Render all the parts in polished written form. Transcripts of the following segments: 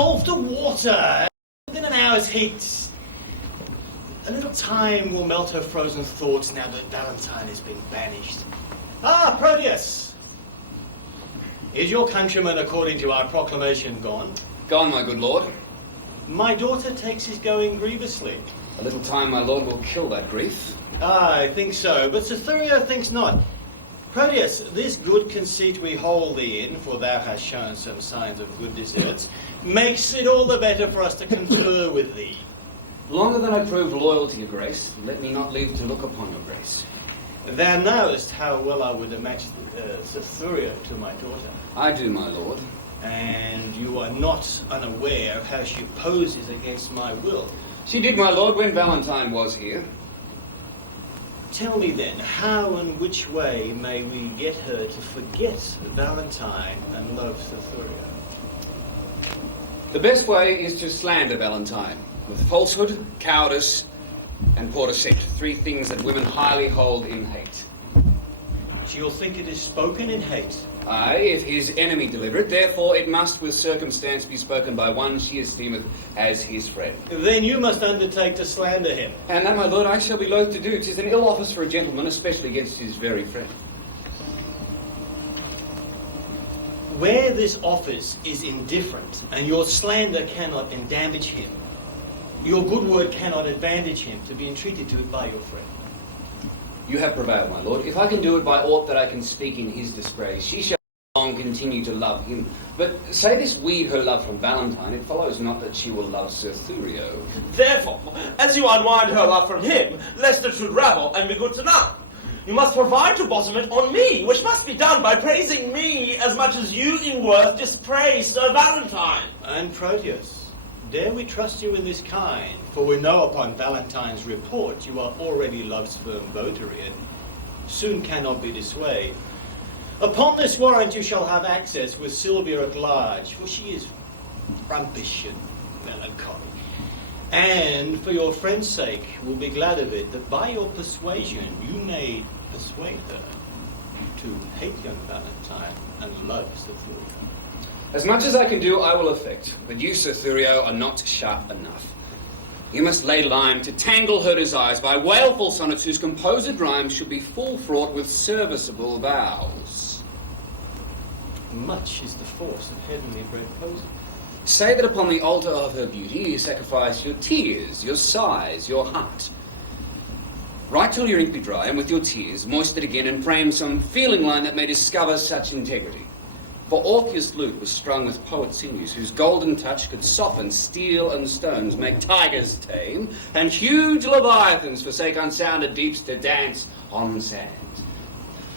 Of the water within an hour's heat. A little time will melt her frozen thoughts now that Valentine has been banished. Ah, Proteus! Is your countryman, according to our proclamation, gone? Gone, my good lord. My daughter takes his going grievously. A little time, my lord, will kill that grief. I think so, but Cytherea thinks not. Proteus, this good conceit we hold thee in, for thou hast shown some signs of good deserts, makes it all the better for us to confer with thee. Longer than I prove loyal to your grace, let me not leave to look upon your grace. Thou knowest how well I would match Cytherea to my daughter. I do, my lord. And you are not unaware of how she opposes against my will. She did, my lord, when Valentine was here. Tell me then, how and which way may we get her to forget Valentine and love Cytherea? The best way is to slander Valentine, with falsehood, cowardice, and poor deceit. 3 things that women highly hold in hate. She'll think it is spoken in hate. Aye, if his enemy deliver it, therefore it must with circumstance be spoken by one she esteemeth as his friend. Then you must undertake to slander him. And that, my lord, I shall be loath to do. 'Tis an ill office for a gentleman, especially against his very friend. Where this office is indifferent, and your slander cannot damage him, your good word cannot advantage him to be entreated to it by your friend. You have prevailed, my lord. If I can do it by aught that I can speak in his disgrace, she shall long continue to love him. But say this weed her love from Valentine, it follows not that she will love Cytherea. Therefore, as you unwind her love from him, lest it should ravel and be good to none, you must provide to bottom it on me, which must be done by praising me as much as you in worth dispraise Sir Valentine. And Proteus, dare we trust you in this kind? For we know upon Valentine's report you are already love's firm votary, and soon cannot be dissuaded. Upon this warrant you shall have access with Sylvia at large, for she is frumpish and melancholy. And for your friend's sake will be glad of it, that by your persuasion you may persuade her to hate young Valentine and love Cytherea. As much as I can do, I will effect. But you, Cytherea, are not sharp enough. You must lay lime to tangle her desires by wailful sonnets whose composed rhymes should be full fraught with serviceable vows. Much is the force of heavenly bred poesy. Say that upon the altar of her beauty you sacrifice your tears, your sighs, your heart. Write till your ink be dry, and with your tears moist it again and frame some feeling line that may discover such integrity. For Orpheus' lute was strung with poet sinews, whose golden touch could soften steel and stones, make tigers tame, and huge leviathans forsake unsounded deeps to dance on sand.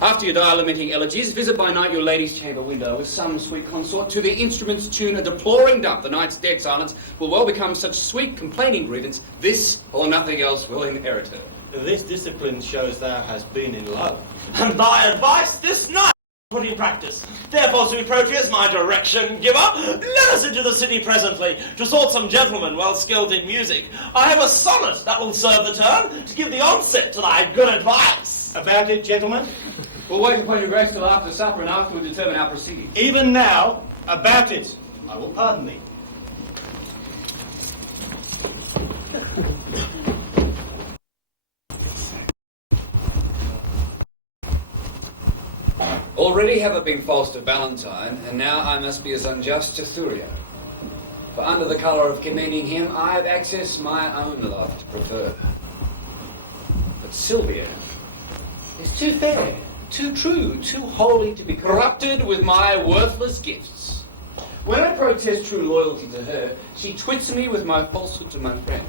After you die lamenting elegies, visit by night your lady's chamber window with some sweet consort. To the instrument's tune a deploring dump, the night's dead silence will well become such sweet complaining grievance, this or nothing else will inherit her. This discipline shows thou hast been in love. And thy advice this night put in practice. Therefore, sweet Proteus, my direction giver, let us into the city presently to sort some gentlemen well skilled in music. I have a sonnet that will serve the turn to give the onset to thy good advice. About it, gentlemen? We'll wait upon your grace till after supper, and afterward determine our proceedings. Even now, about it. I will pardon thee. Already have I been false to Valentine, and now I must be as unjust to Cytherea. For under the colour of commending him, I have access my own love to prefer. But Sylvia is too fair, too true, too holy to be corrupted with my worthless gifts. When I protest true loyalty to her, she twits me with my falsehood to my friend.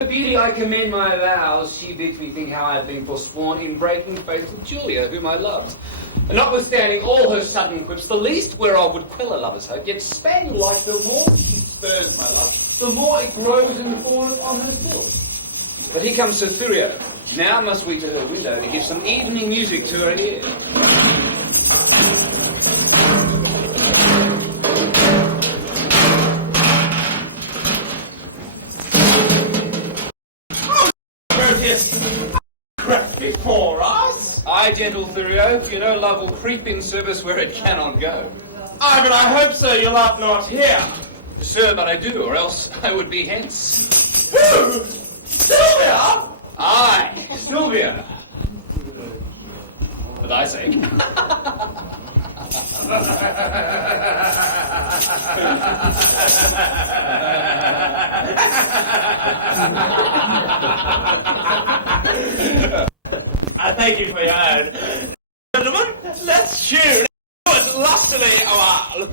For beauty I commend my vows, she bids me think how I have been forsworn in breaking faith with Julia, whom I loved. And notwithstanding all her sudden quips, the least whereof would quell a lover's hope, yet spaniel-like, the more she spurs my love, the more it grows and falleth on her still. But here comes Cytherea. Now must we to her window to give some evening music to her ear. Proteus, crept before us. Aye, gentle Thurio, you know love will creep in service where it cannot go. Aye, but I hope, sir, you laugh not here. Sir, but I do, or else I would be hence. Who? Sylvia? Aye, Sylvia. For thy sake. I thank you for your aid. Gentlemen, let's cheer. Let's do it lustily a while.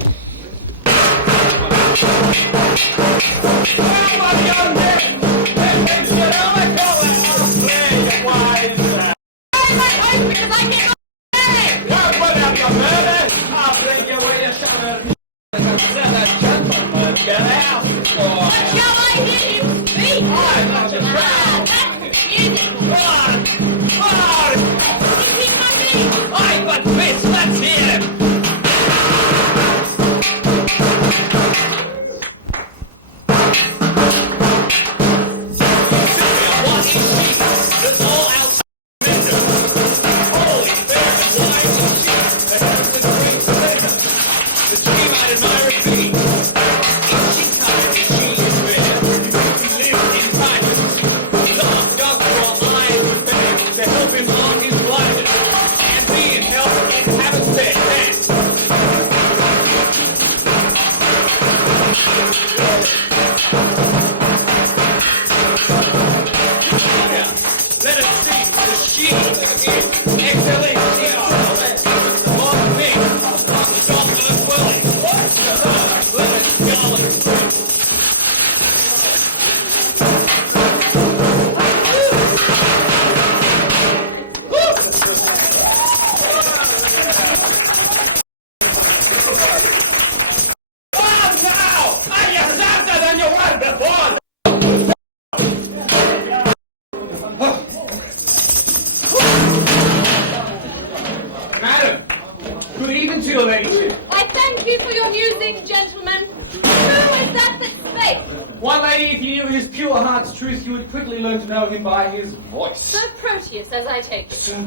Quickly learn to know him by his voice. Sir Proteus, as I take it. Sir,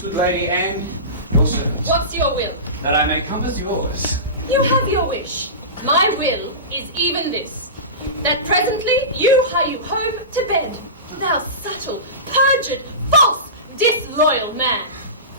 good lady, and your servant. What's your will? That I may compass yours. You have your wish. My will is even this, that presently you hie you home to bed. Thou subtle, perjured, false, disloyal man.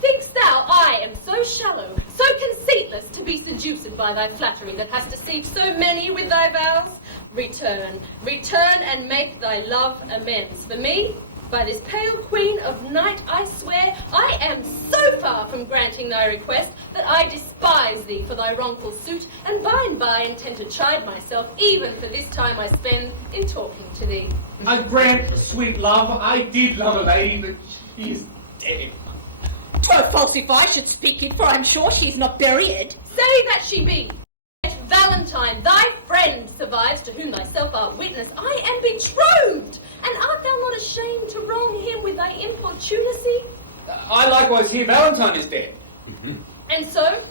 Think'st thou I am so shallow, so conceitless, to be seduced by thy flattery that hast deceived so many with thy vows? Return, return, and make thy love amends. For me, by this pale queen of night, I swear, I am so far from granting thy request that I despise thee for thy wrongful suit, and by and by intend to chide myself even for this time I spend in talking to thee. I grant, sweet love, I did love a lady, but she is dead. 'Twere false if I should speak it, for I'm sure she is not buried. Say that she be. Yet Valentine, thy friend, survives, to whom thyself art witness. I am betrothed, and art thou not ashamed to wrong him with thy importunacy? I likewise hear Valentine is dead. And so,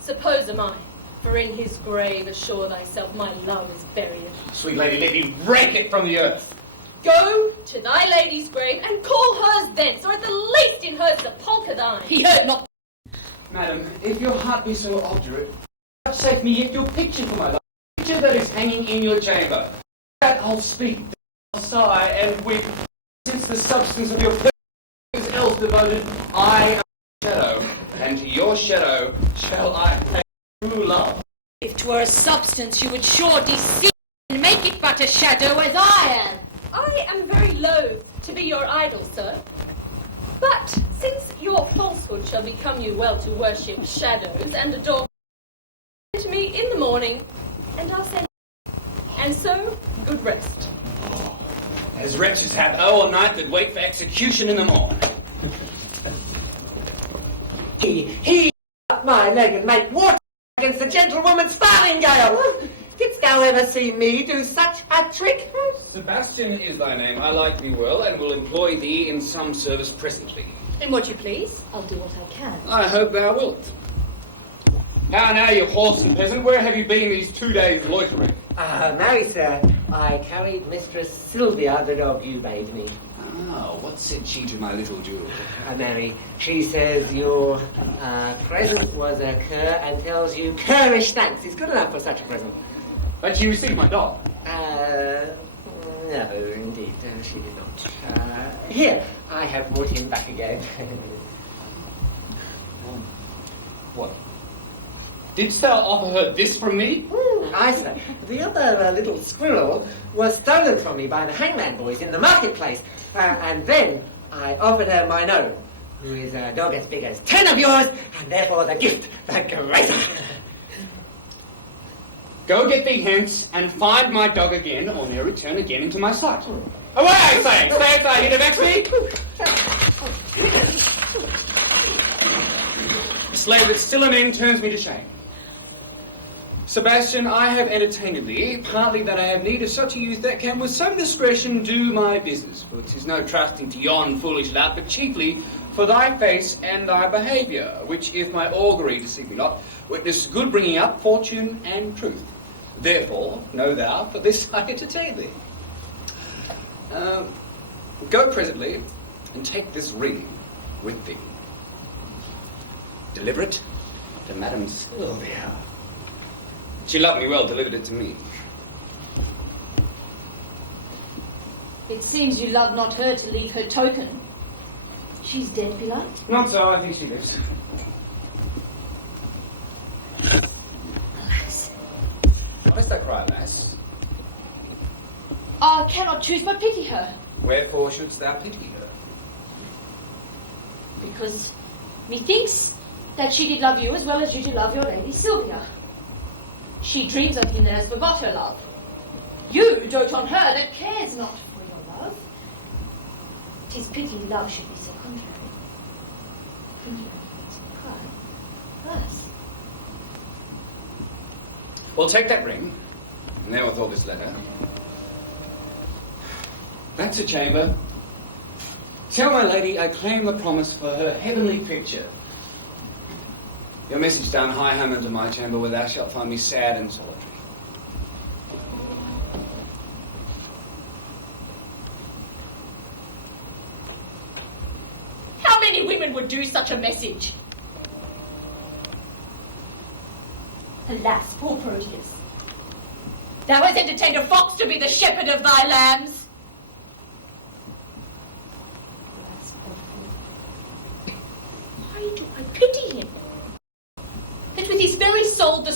suppose am I, for in his grave assure thyself my love is buried. Sweet lady, let me rake it from the earth. Go to thy lady's grave, and call hers thence, or at the least in her sepulchre thine. He heard not. Madam, if your heart be so obdurate, vouchsafe me yet your picture for my love. Picture that is hanging in your chamber. That I'll speak, I'll sigh and weep, since the substance of your picture is else devoted, I am a shadow, And to your shadow shall I pay true love. If 'twere a substance, you would sure deceive and make it but a shadow as I am. I am very loath to be your idol, sir. But since your falsehood shall become you well to worship shadows and adore, to me in the morning, and I'll say, and so, good rest. as wretches have all night that wait for execution in the morn. He up my leg and make water against the gentlewoman's farthingale. Didst thou ever see me do such a trick? Sebastian is thy name. I like thee well, and will employ thee in some service presently. In what you please, I'll do what I can. I hope thou wilt. Now, you wholesome peasant, where have you been these 2 days loitering? Marry, sir, I carried Mistress Sylvia the dog you bade me. Ah, what said she to my little jewel? Mary, she says your present was a cur and tells you currish thanks is good enough for such a present. But she received my dog. No, indeed, she did not. Here, I have brought him back again. What? Didst thou offer her this from me? I say, the other little squirrel was stolen from me by the hangman boys in the marketplace, and then I offered her my own, who is a dog as big as 10 of yours, and therefore the gift the greater. Go get thee hence, and find my dog again, or ne'er return again into my sight. Away, I say! Stay thou here to vex me! A slave that still an end turns me to shame. Sebastian, I have entertained thee, partly that I have need of such a youth that can with some discretion do my business, for 'tis no trusting to yon foolish lout, but chiefly for thy face and thy behaviour, which, if my augury deceive me not, witness good bringing up, fortune, and truth. Therefore, know thou, for this I entertain thee. Go presently, and take this ring with thee. Deliver it to Madam Sylvia. She loved me well, delivered it to me. It seems you love not her to leave her token. She's dead, belike? Not so, I think she lives. Alas. Why dost thou cry, lass? I cannot choose but pity her, Wherefore shouldst thou pity her? because methinks that she did love you as well as you did love your lady Sylvia. She dreams of him that has forgot her love. You dote on her that cares not for your love. 'Tis pity love should be so contrary. Cry. Alas. Well, take that ring, and there with all this letter. Back to chamber. Tell my lady I claim the promise for her heavenly picture. Your message down high home into my chamber, where thou shalt find me sad and solitary. How many women would do such a message? Alas, poor Proteus. Thou hast entertained a fox to be the shepherd of thy lambs. Why do I pity him? That with his very soul the